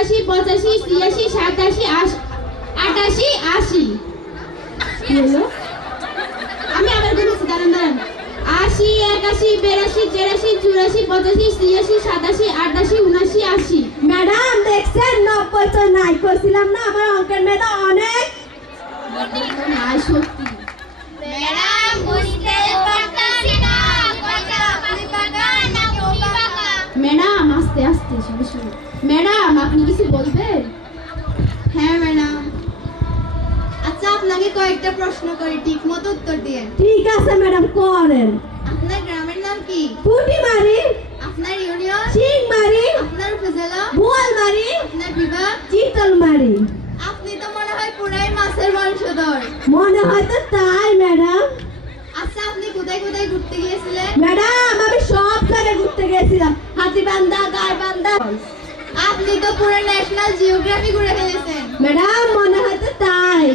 চুরাশি, পঁচাশি, ছিয়াশি, সাতাশি, 88, 80। কি হলো? আমি আবার বলছি, দাঁড়ান দাঁড়ান। 80, 81, 82, 83, 84, 85, 86, 87, 88, 79, 80। ম্যাডাম দেখছেন 90 তো নাই, কইছিলাম না আমার অঙ্কের মেধা অনেক। না সত্যি ম্যাডাম বুঝতে পারতাছি না কয়টা আপনি পাকা না তুমি পাকা। ম্যাডাম আস্তে আস্তে শুনে শুনে। ম্যাডাম আপনি কিছু বলবেন? হ্যাঁ ম্যাডাম। আচ্ছা আপনাকে কয়েকটা প্রশ্ন করি, ঠিক মতো উত্তর দিয়েন। ঠিক আছে ম্যাডাম, করেন। আপনার গ্রামের নাম কি? পুটিমারি, আপনার ইউনিয়ন? সিংমারি, আপনার উপজেলা? বোয়ালমারি, আপনার বিভাগ? চিতলমারি। আপনি তো মনে হয় পুরাই মাছের বংশধর। মনে হয় তো তাই ম্যাডাম। আচ্ছা আপনি কোথায় কোথায় ঘুরতে গিয়েছিলেন? ম্যাডাম আমি সব জায়গায় ঘুরতে গেছিলাম, হাতিবান্ধা, গাইবান্ধা। আপনি তো পুরো ন্যাশনাল জিওগ্রাফি ঘুরে ফেলেছেন। ম্যাডাম মনে হয় তো তাই।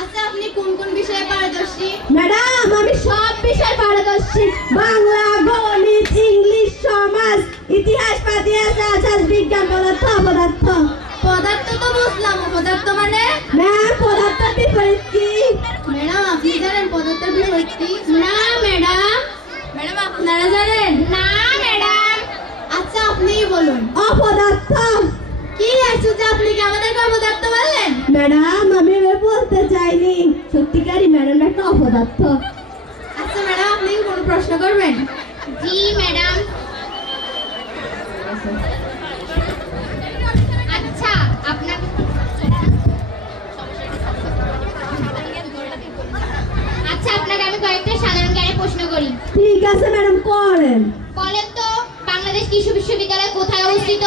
আচ্ছা আপনি কোন কোন বিষয়ে পারদর্শী? ম্যাডাম আমি সব বিষয় পারদর্শী, বাংলা, গণিত, ইংলিশ, সমাজ, ইতিহাস, ইতিহাস, বিজ্ঞান, পদার্থ, অপদার্থ। পদার্থ তো বুঝলাম, পদার্থ মানে? ম্যাম পদার্থের বিপরীত কি? ম্যাডাম আপনি জানেন পদার্থের বিপরীত কি? না ম্যাডাম। ম্যাডাম আপনারা জানেন? না ম্যাডাম। আচ্ছা আপনিই বলুন। অপদার্থ। কি আশ্চর্য, আপনি কি আমাদেরকে অপদার্থ বললেন? ম্যাডাম আমি এবার বলতে চাইনি, সত্যিকারই ম্যাডাম একটা অপদার্থ। আচ্ছা ম্যাডাম আপনি কি কোনো প্রশ্ন করবেন? জি ম্যাডাম। আচ্ছা আপনার আপনাকে আমি কয়েকটা সাধারণ জ্ঞানের প্রশ্ন করি। ঠিক আছে ম্যাডাম, করেন। বলেন তো বাংলাদেশ কৃষি বিশ্ববিদ্যালয় কোথায় অবস্থিত?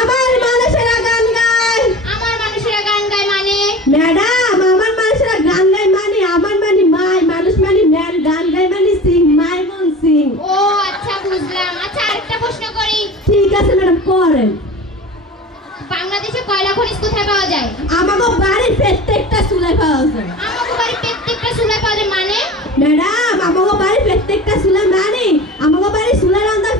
আমার মানুষেরা গান গায়। আমার মানুষেরা গান গায় মানে? ম্যাডাম আমার মানুষেরা গান গায় মানে, আমার মানে মাই, মানুষ মানে ম্যান, গান গায় মানে সিং, মাই মন সিং। ও আচ্ছা বুঝলাম। আচ্ছা আরেকটা প্রশ্ন করি। ঠিক আছে ম্যাডাম, করেন। বাংলাদেশে কয়লা খনিজ কোথায় পাওয়া যায়? আমাকে বাড়ির প্রত্যেকটা চুলায় পাওয়া যায়। আমাদের বাড়ির প্রত্যেকটা চুলায় পাওয়া যায় মানে? ম্যাডাম আমাকে বাড়ির প্রত্যেকটা চুলায় মানে, আমাকে বাড়ির চুলায় রান্নার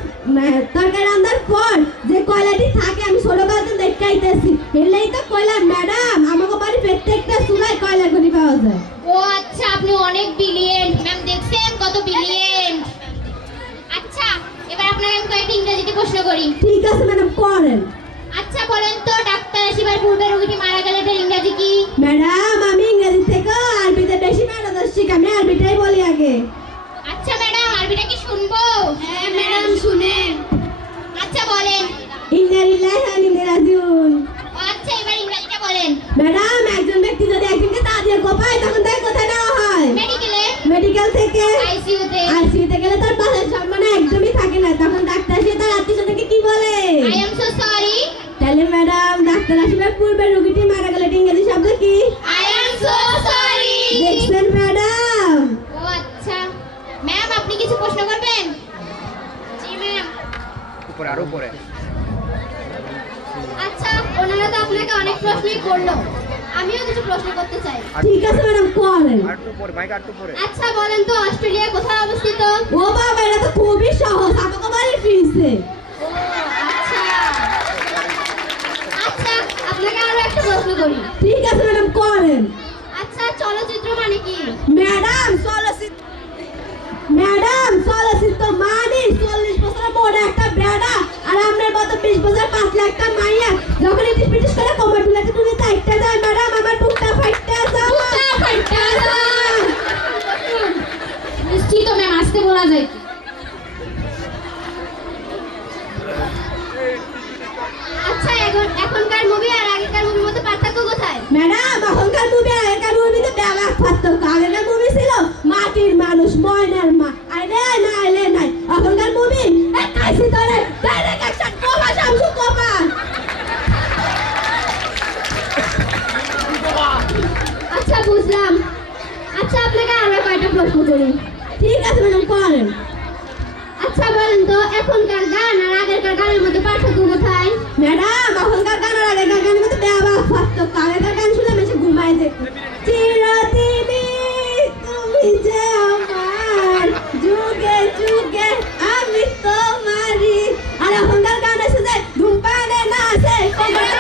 তরকারি রান্নার পর যে কয়লাটি থাকে আমি ছোটবেলাতে দেখাইতেছি, এলেই তো কয়লা। ম্যাডাম আমাকে বাড়ির প্রত্যেকটা চুলায় কয়লা খনি পাওয়া যায়। ও আচ্ছা আপনি অনেক ব্রিলিয়েন্ট ম্যাম, দেখছেন কত ব্রিলিয়েন্ট। আচ্ছা এবার আপনাকে আমি কয়েকটা ইংরেজিতে প্রশ্ন করি। ঠিক আছে ম্যাডাম, করেন। আচ্ছা বলেন তো ডাক্তার আসিবার পূর্বে রোগীটি মারা গেলে এটার ইংরেজি কি? ম্যাডাম আমি ইংরেজি থেকে আরবিতে বেশি পারদর্শী, আমি আরবিটাই বলি আগে। আচ্ছা ম্যাডাম আরবিটা কি শুনবো? হ্যাঁ ম্যাডাম শুনেন। আচ্ছা বলেন। ইন্না লিল্লাহি ওয়া ইন্না ইলাইহি রাজিউন। ও আচ্ছা এবার ইংরেজিটা বলেন। ম্যাডাম একজন ব্যক্তি যদি একজনকে তা দিয়ে কোপায় তখন তাকে কোথায় নেওয়া হয়? মেডিকেলে? মেডিকেল থেকে আইসিইউতে? আইসিইউতে গেলে তার পাশের সম্মানে একদমই থাকে না, তখন ডাক্তার এসে তার আত্মীয় স্বজনকে কি বলে? I am so sorry. তাহলে ম্যাডাম ডাক্তার আসবার পূর্বে রোগীটি মারা গেলে ইংরেজি শব্দ কি? I am so sorry. দেখছেন ম্যাডাম? ও আচ্ছা ম্যাম আপনি কিছু প্রশ্ন করবেন? জি ম্যাম। উপরে আরো উপরে। আচ্ছা ওনারা তো আপনাকে অনেক প্রশ্নই করলো, আমিও কিছু প্রশ্ন করতে চাই। ঠিক আছে ম্যাডাম, করেন। আর একটু উপরে, মাইক আর একটু উপরে। আচ্ছা বলেন তো অস্ট্রেলিয়া কোথায় অবস্থিত? ও বাবা এটা তো খুবই সহজ, আমাকে বাড়ির ফিরছে। ও আচ্ছা। আচ্ছা আপনাকে আরো একটা প্রশ্ন করি। ঠিক আছে ম্যাডাম, করেন। আচ্ছা চলচ্চিত্র মানে কি? ম্যাডাম চলচ্চিত্র মানে 40 বছর বড় একটা বেড়া আর আপনার মতো 20 বছর পাতলা একটা মাইয়া যখন ইটিস পিটিস করে কোমর তুলাতে তুলে তাইটা যায় ম্যাডাম, আমার বুকটা ফাইটটা যায়। নিশ্চিত ম্যাম আসতে বলা যায়। আচ্ছা এখনকার মুভি আর আগেকার মুভির মধ্যে পার্থক্য কোথায়? ম্যাডাম এখনকার মুভি আর আগেকার মুভিতে ব্যাপক পার্থক্য। আগেকার মুভি ছিল মাটির মানুষ, ময়নার মা, আইলে নাই। এখনকার মুভি কাইসি ধরে direct action, Copa Shamsu Copa. আচ্ছা বুঝলাম। আচ্ছা আপনাকে আরো কয়টা প্রশ্ন করি। ঠিক আছে ম্যাডাম, করেন। আচ্ছা বলেন তো এখনকার গান আর আগেরকার গানের মধ্যে পার্থক্য কোথায়? ম্যাডাম এখনকার গান আর আগেকার গানের মধ্যে ব্যাপক পার্থক্য। আগেকার গান শুনে বেশি ঘুমাই যেত। চিরদিনই তুমি যে আমার, যুগে যুগে আমি তোমারই। আর এখনকার গান এসে যায় ধূমপানে নাচে, কোমরে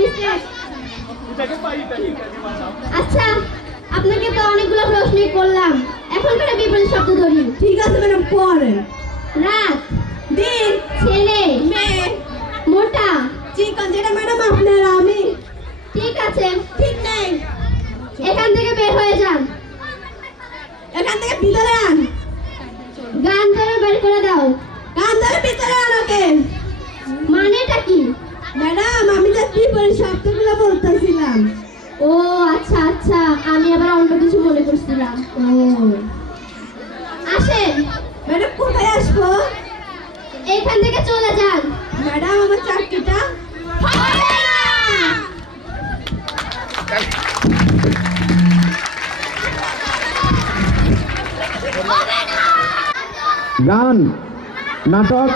মিস্টেক। আচ্ছা, আপনাকে তো অনেকগুলো প্রশ্নই করলাম, এখন করে বিপরীত শব্দ ধরি। ঠিক আছে ম্যাডাম, পড়েন। রাত, দিন, ছেলে, মেয়ে, মোটা। চিকন। যেটা ম্যাডাম আপনার আমি। ঠিক আছে, ঠিক নেই। এখান থেকে বের হয়ে যান। এখান থেকে ভিতরে আন। গান ধরে বের করে দাও। কান ধরে ভিতরে আন ওকে। মানেটা কি? ম্যাডাম আমি যে বিপরীত শব্দগুলো বলতেছিলাম। ও আচ্ছা আচ্ছা, আমি আবার অন্য কিছু মনে করছিলাম। ও আসেন, ম্যাডাম কোথায় আসবো? এখান থেকে চলে যান। ম্যাডাম আমার চাকরিটা হবে না। গান, নাটক,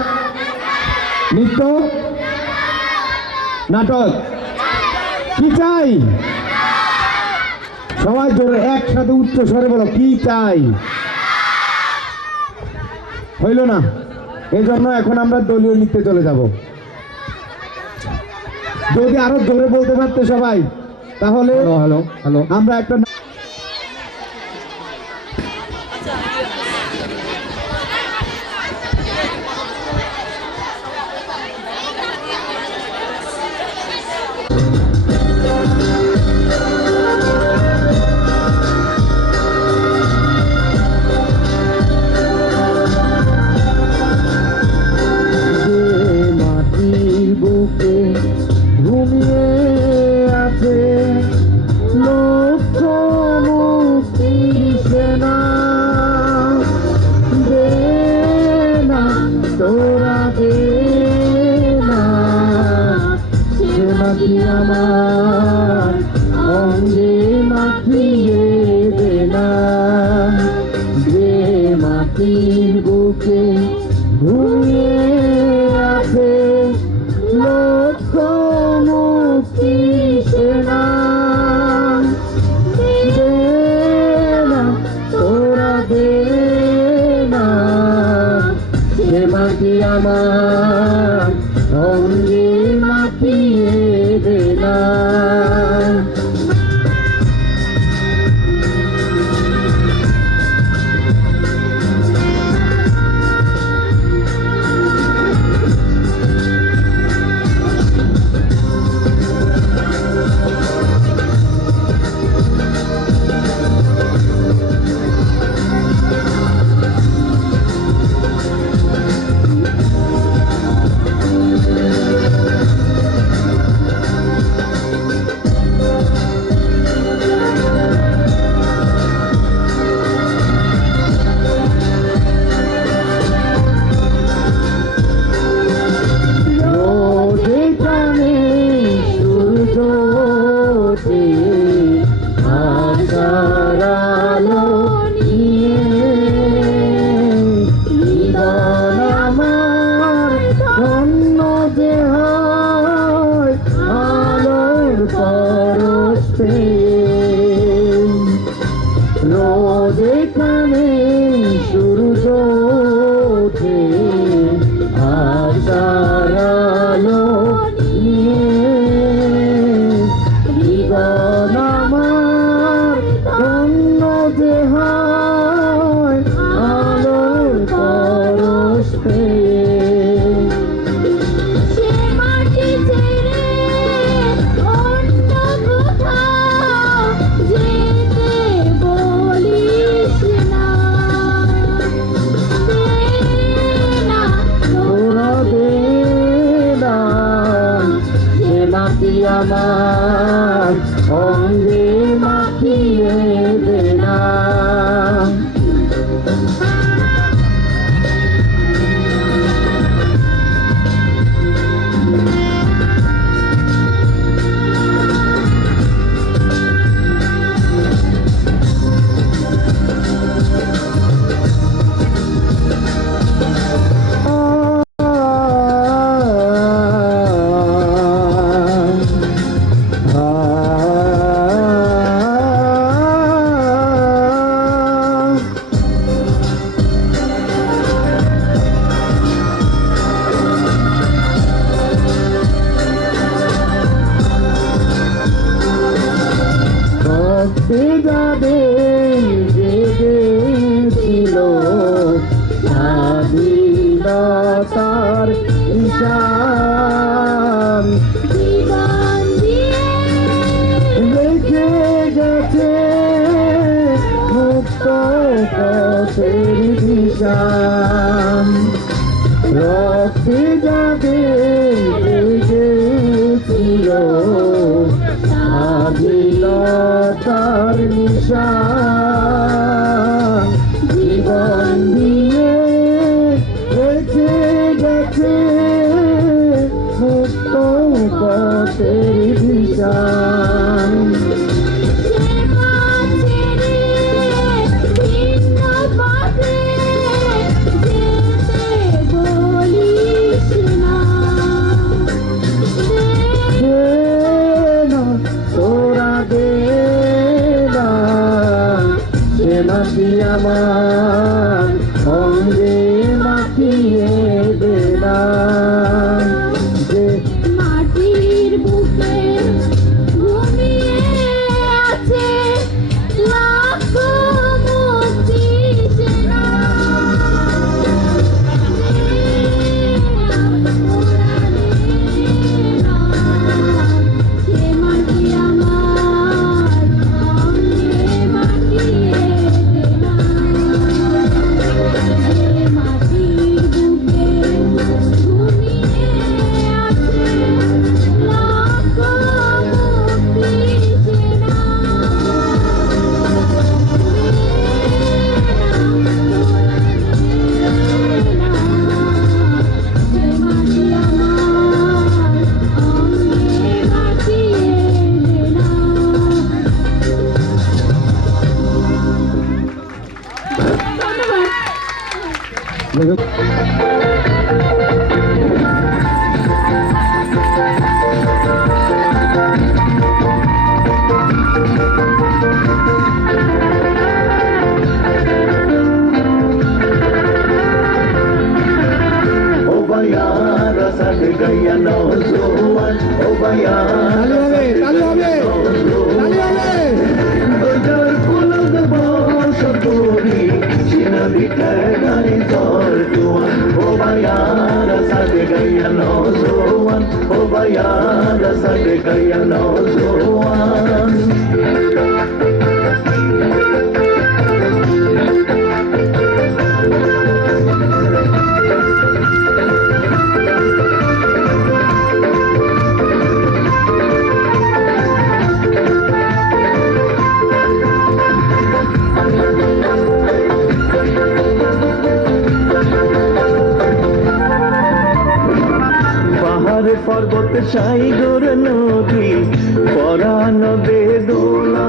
নৃত্য, নাটক। কি চাই? সবাই জোরে একসাথে উচ্চ স্বরে বলো, কি চাই? হইল না, এই জন্য এখন আমরা দলীয় নৃত্যে চলে যাব। যদি আরো জোরে বলতে পারতে সবাই, তাহলে হ্যালো হ্যালো আমরা একটা আমার অঙ্গে মাখিয়ে দেনা, যে মাটির বুকে ঘুমিয়ে আছে লক্ষ মুক্তি সেনা। দে না তোরা দে না, যে মাটি আমার অঙ্গে মাখিয়ে দেনা। রোজ এখানে সূর্য ওঠে আশার আলো নিয়ে, জীবন আমার ধন্য যে হয় আলোর পরশ পেয়ে। সে মাটি ছেড়ে অন্য কোথাও যেতে বলিস না। তোরা দে না, যে মাটি আমার অঙ্গে মাখিয়ে দে না। নিশান জীবন দিয়ে রেখে গেছে মুক্ত পথের দিশান তোরা দে না সে মাটি আমার অঙ্গে মাখিয়ে দে না যে মাটির বুকে ঘুমিয়ে আছে লাখো মুক্তি সেনা সে মাটি আমার অঙ্গে মাটিয়ে দে না সে মাটির বুকে ঘুমিয়ে আছে লাখো মুক্তি সেনা সে মাটি আমার অঙ্গে মাটিয়ে দে না O bayara sad gaya nozuan O bayara তালি হবে তালি হবে Bajar kulad bashakuri China bitagani zortuan O bayara sad gaya nozuan O bayara sad gaya nozuan পাহাড়ে পর্বত সাইগর নদী পরাণ বেদনা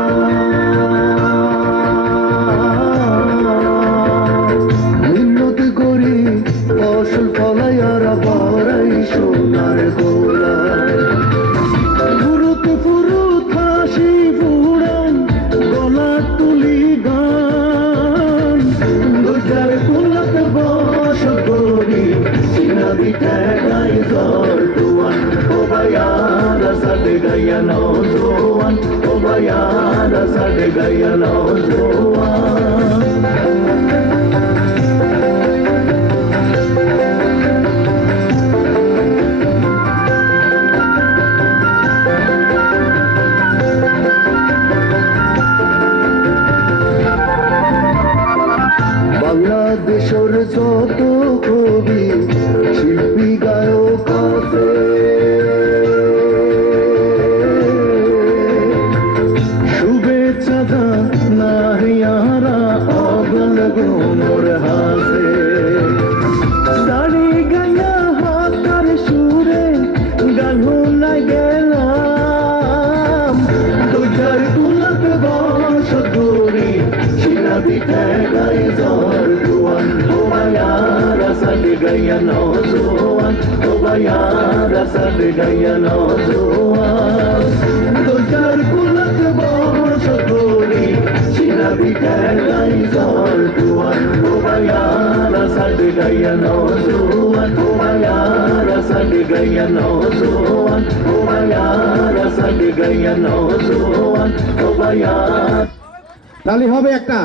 মিন্নত করি ফসল ফলাইয়ার বড়াই সোনার গোলা ফুরুত ফুরুত হাসি ফুরান গলা তুলি গান দুজার কুলত বস করি সিনা বিঠাই জর তুয়ান ও বায়ারা সাদ গায়া নজওয়ান ও বায়ারা সাদ গায়া নজওয়ান বাংলাদেশের যত কবি শিল্পী গায়ক আছে শুভেচ্ছা জানাইয়ারা অগল গোমর হাসে দাড়ি গায়া হাতার সুরে গানু না গেলাম দুজার কুলত বস করি শিলা বিঠাই জর তুয়ান ও বায়ারা সাদ গায়া নজওয়ান ও বায়ারা সাদ গায়া নজওয়ান দুজার কুলত বস করি শিলা বিঠাই জর তুয়ান ও বায়ারা সাদ গায়া নজওয়ান ও বায়ারা সাদ গায়া নজওয়ান ও বায়ারা সাদ গায়া নজওয়ান ও বায়ারা তালি হবে একটা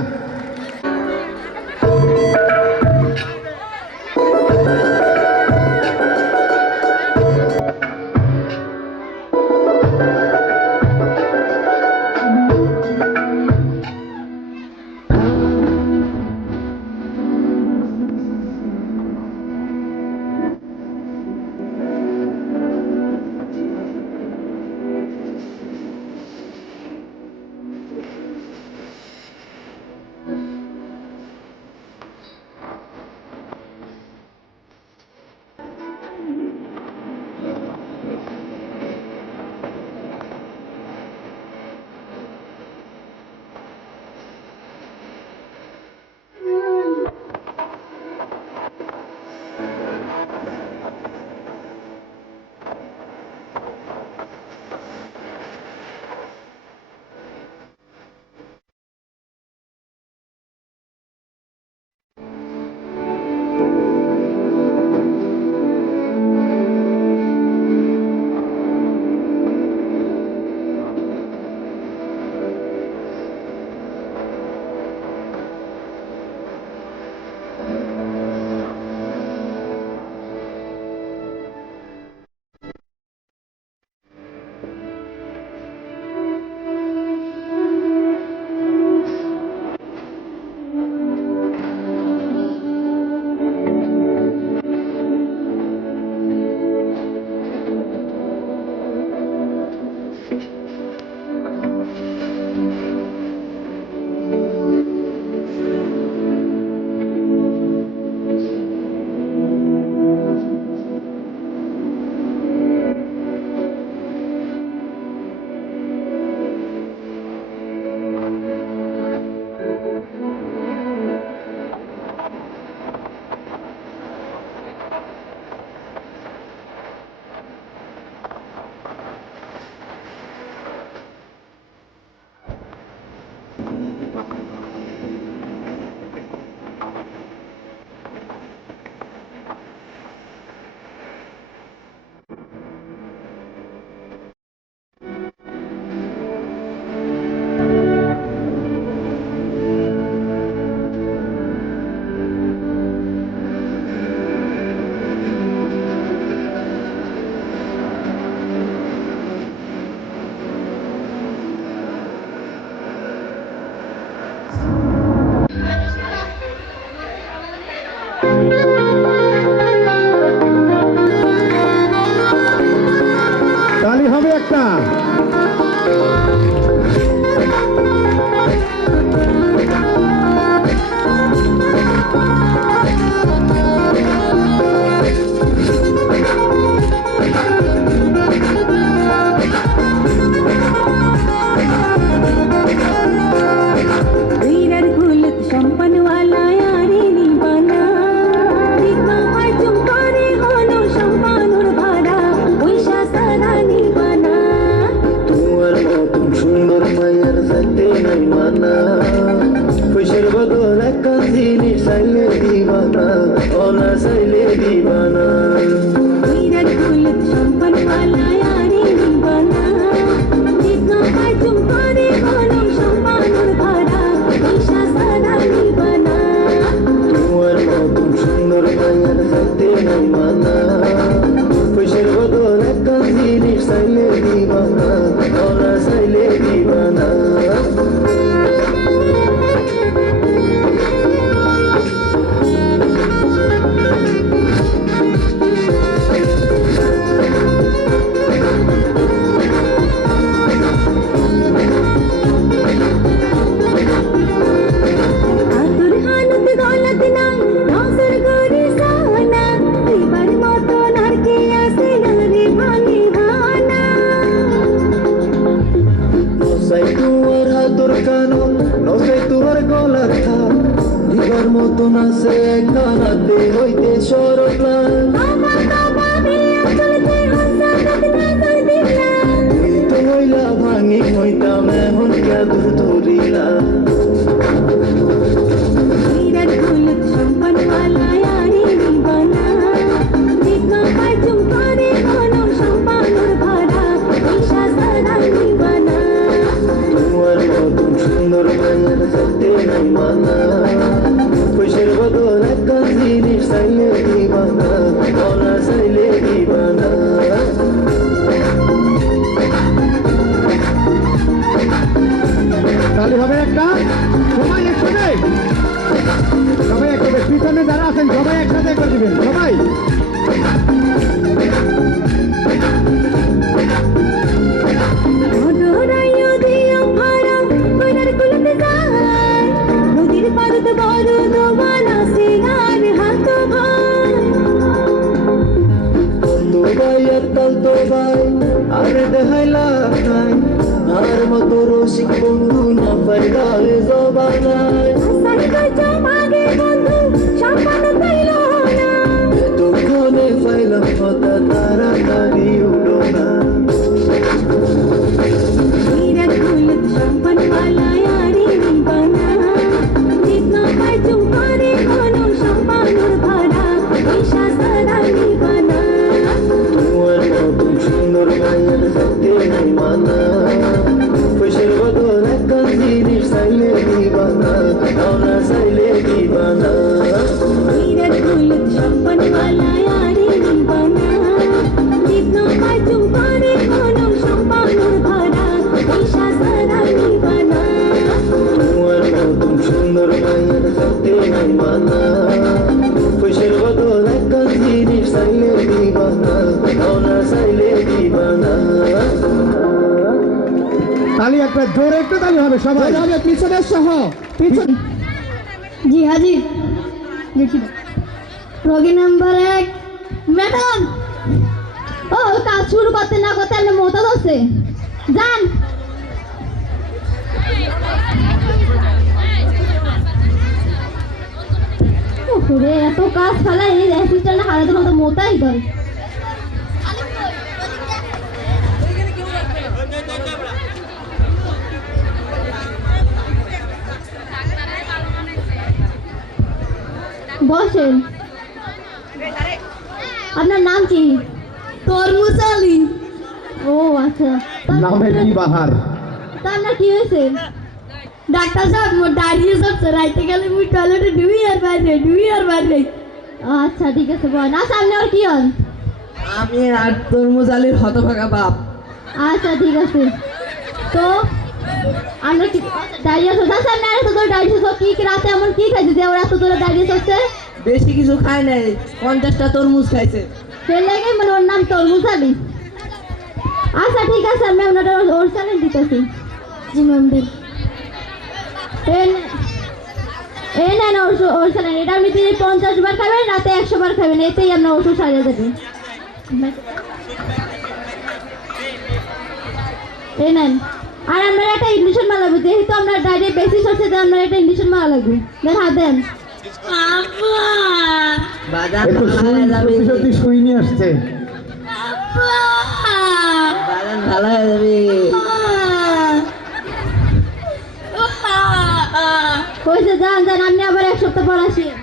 মতন সুন্দর মায়ের যাইতে নাই মানা পয়সার বদল একটা জিনিস চাইলে দিবানা ওনা চাইলে দিবানা বিরাট দৌলত সম্পদওয়ালা यारी दीवाना जितना पाए तुम करे बोलो সম্পানোর ভরা পয়সা সারা दीवाना তোমার মতন সুন্দর মায়ের যাইতে নাই মানা পয়সার বদল একটা জিনিস চাইলে দিবানা ওনা চাইলে দিবানা আতুর হালত দৌলত নাই নজর করে সানা এবার মতো নারকে আসে রে ভাঙে ভানা নসাই তোমার হাতর কানো নসাই তোমার গলার থাল দিবার মতন আছে কানাতে হইতে সরকার বাবা বাবা বিয়া চলতে হসানত নজর দিলা তো হইলা ভাঙি হইতাম এখন কে দূর ধরিলা বিরাট দৌলত সম্পদওয়ালা यारी दीवाना जितना पाए तुम करे बोलो সম্পানোর ভরা পয়সা সারা दीवाना তোমার মতন সুন্দর মায়ের যাইতে নাই মানা পয়সার বদল একটা জিনিস চাইলে দিবানা ওনা চাইলে দিবানা তাহলে হবে একটা সবাই একসাথে সবাই একসাথে পিছনে যারা আছেন সবাই একসাথে করে দিবেন সবাই অদরাইও দিও ভাড়া কইনার কুলতে যায় নদীর পারত বড় দোবানা সিগার হাত ভার তো ভাই আর তাল তো ভাই আরে দেখাইলা খাই আর মতো রসিক বন্ধু না পাইলা রে জবানায় আসাই কইছো মাগে বন্ধু সম্মান কইল না এতক্ষণে পাইলাম কথা তাড়াতাড়ি উঠো না বিরাট দৌলত সম্পদওয়ালা यारी दीवाना जितना पाए तुम करे बोलो সম্পানোর ভরা পয়সা সারা दीवाना তোমার মতন সুন্দর মায়ের যাইতে নাই মানা পয়সার বদল একটা জিনিস চাইলে দিবানা ওনা চাইলে দিবানা বিরাট দৌলত সম্পদওয়ালা यारी दीवाना जितना पाए तुम करे बोलो সম্পানোর ভরা পয়সা সারা दीवाना তোমার মতন সুন্দর মায়ের যাইতে নাই মানা পয়সার বদল একটা জিনিস চাইলে দিবানা ওনা চাইলে দিবানা তালি একটা জোরে একটু তালি হবে সবাই হবে পিছনের সহ পিছন জি হাজির দেখি রোগী নাম্বার 1 ম্যাডাম ও কাজ শুরু করতে না করতে আপনি মোটা দছে যান ওরে এত কাজ ফেলা এই অ্যাসিস্ট্যান্ট হারাতে মতো মোটাই করে বসেন আপনার নাম কি তরমুজ আলী ও আচ্ছা নামে কি বাহার তা আপনার কি হয়েছে ডাক্তার সাহেব মোর ডায়রিয়া হচ্ছে রাইতে গেলে মুই টয়লেটে ডুবি আর বাইরে আচ্ছা ঠিক আছে বল না সামনে আর কি হল আমি আর তরমুজ আলীর হতভাগা বাপ। আচ্ছা ঠিক আছে তো আমরা কি ডায়রিয়া হচ্ছে না সামনে আর তো ডায়রিয়া হচ্ছে কি রাতে এমন কি খাইছে যে ওরা এত তোরা ডায়রিয়া হচ্ছে বেশি কিছু খায় নাই, 50টা তরমুজ খাইছে। সেই লাগে মানে ওর নাম তরমুজ আলী। আচ্ছা ঠিক আছে আমি ওনাটা ওর চ্যানেল দিতেছি। জি ম্যাম দেন এই নেন ওর চ্যানেল। এটা আপনি দিনে 50 বার খাবেন, রাতে 100 বার খাবেন, এতেই আপনার ওষুধ সারিয়ে দেবে। এই নেন। আর আপনার একটা ইঞ্জেকশন মারা লাগবে, যেহেতু আপনার ডায়রিয়া বেশি হচ্ছে আপনার একটা ইঞ্জেকশন মারা লাগবে। দেন হাত দেন। বাজার একটু ভালো হয়ে যাবে, সত্যি সুই নিয়ে আসছে। বাজার ভালো হয়ে যাবে। হয়েছে যান যান, আপনি আবার এক সপ্তাহ পর আসেন।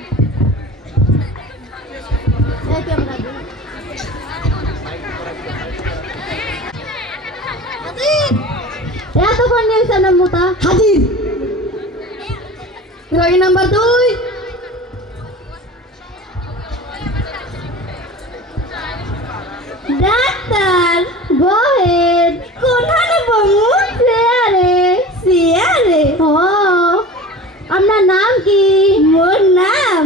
এতক্ষণ নিয়েছে আপনার মোটা হাজির রোগী নাম্বার 2। ডাক্তার গোহেদ কোনখানে বমু? চেয়ারে। চেয়ারে? ও আপনার নাম কি? মোর নাম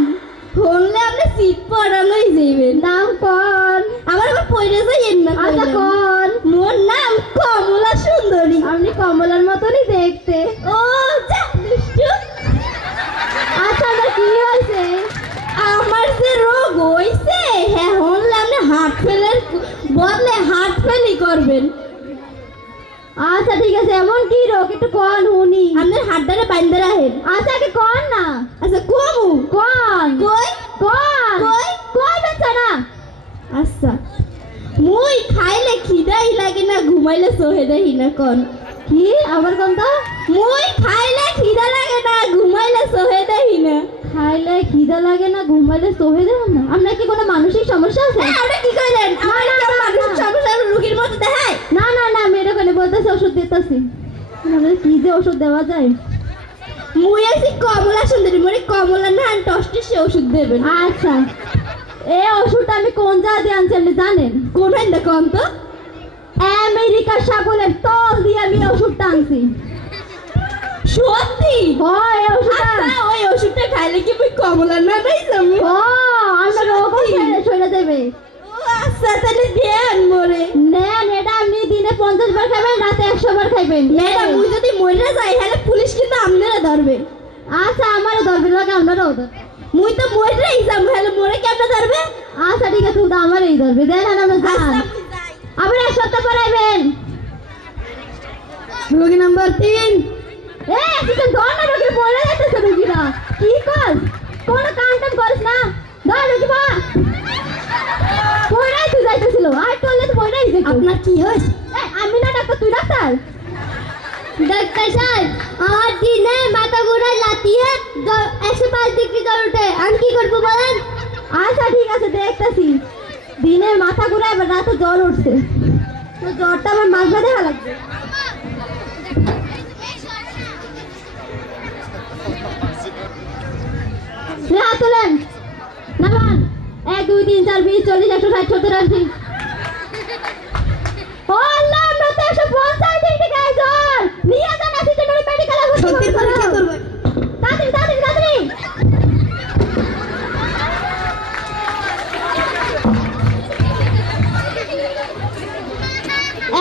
শুনলে আপনি সিট পড়ানোই যাইবেন। নাম কোন? আমার আবার পড়ে যাইয়েন না। আচ্ছা কোন? মোর নাম কমলা সুন্দরী। আপনি কমলার মতনই দেখতে। ও যা দুষ্টু। আচ্ছা আপনার কি হয়েছে? আমার যে রোগ হইছে, হ্যাঁ শুনলে আপনি হার্ট ফেলের বদলে হার্ট ফেলই করবেন। আচ্ছা ঠিক আছে, এমন কি রোগ একটু কোন শুনি। আপনার হাতটারে বাইন্ধে রাখেন। আচ্ছা আগে কোন না। আচ্ছা কমু কোন? কই কোন? কই? কই বেচা না? আচ্ছা মুই খাইলে খিদাই লাগে না, ঘুমাইলে সোহে দেহি না। কোন কি আবার কোন তো? মুই খাইলে খিদা লাগে না, ঘুমাইলে সোহে দেহি না। খাইলে খিদা লাগে না, ঘুমাইলে সোহে দেন না। আপনার কি কোনো মানসিক সমস্যা আছে? আপনি কি কইলেন? আমার না, কি না, মানসিক না। সমস্যা রোগীর মতো দেখায়? না না না, আমি এরকম বলতেছি ওষুধ দিতেছি। আপনাদের কি যে ওষুধ দেওয়া যায়? মুই আছি কমলা সুন্দরী, মানে কমলা না টস্টে সে ওষুধ দেবেন। আচ্ছা এই ওষুধটা আমি কোন জায়গা দিয়ে আনছি আপনি জানেন? কোন হাইন্দা কম তো? আমেরিকার ছাগলের তল দিয়ে আমি ওষুধটা আনছি। সত্যি? হয় এই ওষুধটা। আচ্ছা ওই ওষুধটা খাইলে কি মুই কমলা না নাই যাবো? ও আমার রোগও সরে যাবে। ও আচ্ছা তাহলে দেন মোরে। নেন, এটা আপনি দিনে 50 বার খাবেন, রাতে 100 বার খাবেন। ম্যাডাম মুই যদি মরে যাই তাহলে পুলিশ কিন্তু আপনারা ধরবে। আচ্ছা আমারও ধরবে, লাগে আপনারাও ধরবে। মুই তো মরেই যাবো, তাহলে মোরে কেমনে ধরবে? আচ্ছা ঠিক আছে, তো আমারই ধরবে। দেন আর আমরা যান, আচ্ছা মুই যাই। আবার 1 সপ্তাহ পর আইবেন। রোগী নাম্বার 3। এই কিছুক্ষণ ধর না, রোগী বলে যাইতেছে রোগীরা। কি কর? কোনো কাম টাম করিস না। ধর রোগী বা পড়াই তুই যাইতেছিল, আর করলে তো পড়াই যেত। আপনার কি হয়েছে? এই আমি না ডাক্তার, তুই ডাক্তার? ডাক্তার সাহেব আমার দিনে মাথা ঘুরায় লাতিয়ে 105 ডিগ্রি জ্বর ওঠে, আমি কি করবো বলেন? আচ্ছা ঠিক আছে, দেখতেছি। দিনে মাথা ঘুরায়, এবার রাতে জ্বর উঠছে। তো জ্বরটা আমার মাঝে দেখা লাগবে। হাত তোলেন, নামান। 1 2 3 4 20 40 160 70 80। ও আল্লাহ, আমরা তো 150 ডিগ্রি গায়ে জ্বর নিয়ে যান অ্যাসিস্ট্যান্ট মেডিকেল সত্যি পরীক্ষা করবো। তাড়াতাড়ি তাড়াতাড়ি তাড়াতাড়ি।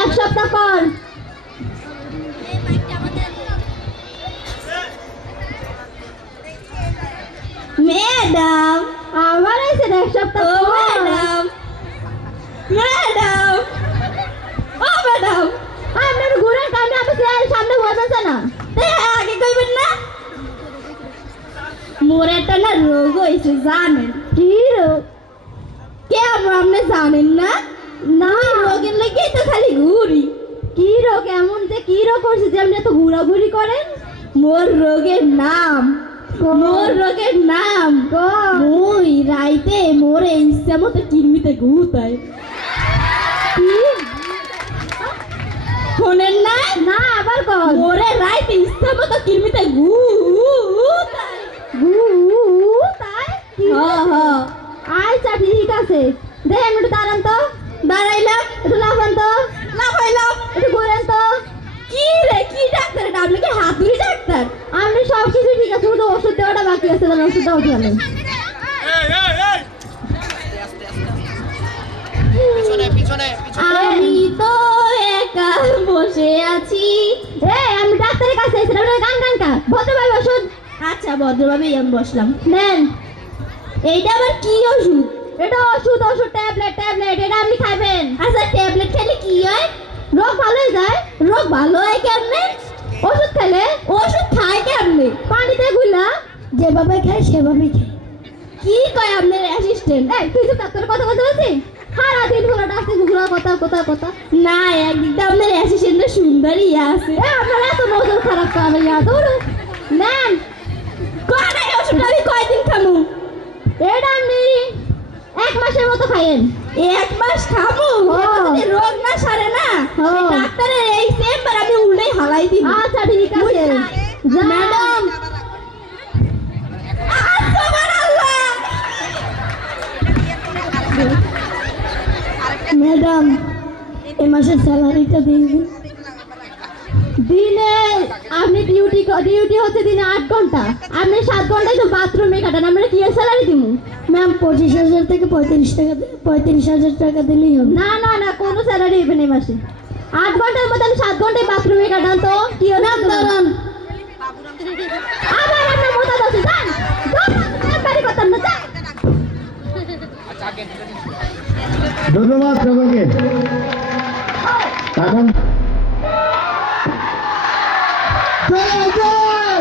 এক সপ্তাহ পর। ম্যাডাম আমার এসে 1 সপ্তাহ ও পর। ম্যাডাম ম্যাডাম ও ম্যাডাম আপনার ঘুরেন কামে, আপনি চেয়ারের সামনে বসেছে না। আগে কইবেন না? মোর একটা না রোগ হয়েছে জানেন? কি রোগ? কে আপনি জানেন না? না রোগের লেগেই তো খালি ঘুরি। কি রোগ এমন যে কি রোগ করছে যে আপনি এত ঘোরাঘুরি করেন? মোর রোগের নাম মোর রোগের নাম মুই রাইতে মোরে ইচ্ছা মতো কিরমিতে ঘুতাই। শোনেন না? না আবার কর। মোরে রাইতে ইচ্ছা মতো কিরমিতে ঘুতাই। তাই? আচ্ছা ঠিক আছে, দেখেন একটু দাঁড়ান তো। দাঁড়াইলাম, একটু লাফান তো। লাফাইলাম। একটু ঘুরেন তো। কি রে, কি ডাক্তার এটা? আপনি কি হাতুড়ি ডাক্তার? আপনি সব কিছু ঠিক আছে, শুধু ওষুধ দেওয়াটা বাকি আছে, তাহলে ওষুধটা উঠে গেল। পিছনে পিছনে আমি তো একা বসে আছি। আমি ডাক্তারের কাছে এসেছিলাম, গান গান কা ভদ্রভাবে ওষুধ আচ্ছা ভদ্রভাবেই আমি বসলাম। নেন। এইটা আবার কি ওষুধ? এটা ওষুধ, ওষুধ ট্যাবলেট ট্যাবলেট, এটা আপনি খাবেন। আচ্ছা ট্যাবলেট খেলে কি হয়? রোগ ভালো হয়ে যায়। রোগ ভালো হয় কেমনে? ওষুধ খেলে ওষুধ খায় কেমনে? পানিতে গুলা। যেভাবে খায় সেভাবেই খায়। কি কয় আপনার অ্যাসিস্ট্যান্ট? এই তুই তো ডাক্তারের কথা বলতে বলছি, সারা দিন ঘোরা ডাক্তার ঘোরা কথা কথা কথা। না একদিকটা আপনার অ্যাসিস্ট্যান্টের সুন্দরী আছে। আপনারা এত নজর খারাপ করে ইয়া দৌড়। নেন কোন এই ওষুধ আমি কয়দিন খামু? এটা আপনি 1 মাসের মতো খাইয়েন। এক মাস খামু? হ্যাঁ। যদি রোগ না সারে না হ্যাঁ। এই ডাক্তারের এই চেম্বার আমি উল্টাই হালাই দিব। আচ্ছা ঠিক আছে যা। ম্যাডাম ম্যাডাম এই মাসের স্যালারিটা দিন। দিনে আপনি ডিউটি হচ্ছে দিনে 8 ঘন্টা, আপনি 7 ঘন্টায় তো বাথরুমে কাটান, আমরা কি স্যালারি দিব? ম্যাম 25,000 থেকে 35,000 টাকা দিলেই হবে। না না না, কোনো স্যালারি হবে না এই মাসে। 8 ঘন্টার মধ্যে আমি 7 ঘন্টায় বাথরুমে কাটান তো কি হলো? দাঁড়ান আবার আপনার মোটা দোষে যান বাড়ি করতাম না যা। ধন্যবাদ সকলকে। এখন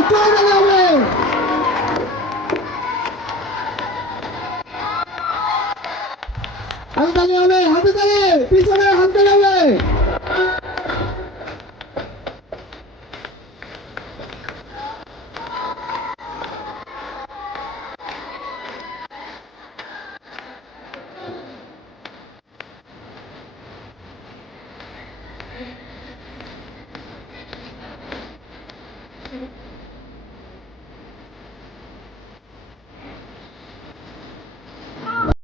চলে যাবে। হাতে তালি হবে, হাতে তালি, পিছনে হাতে যাবে।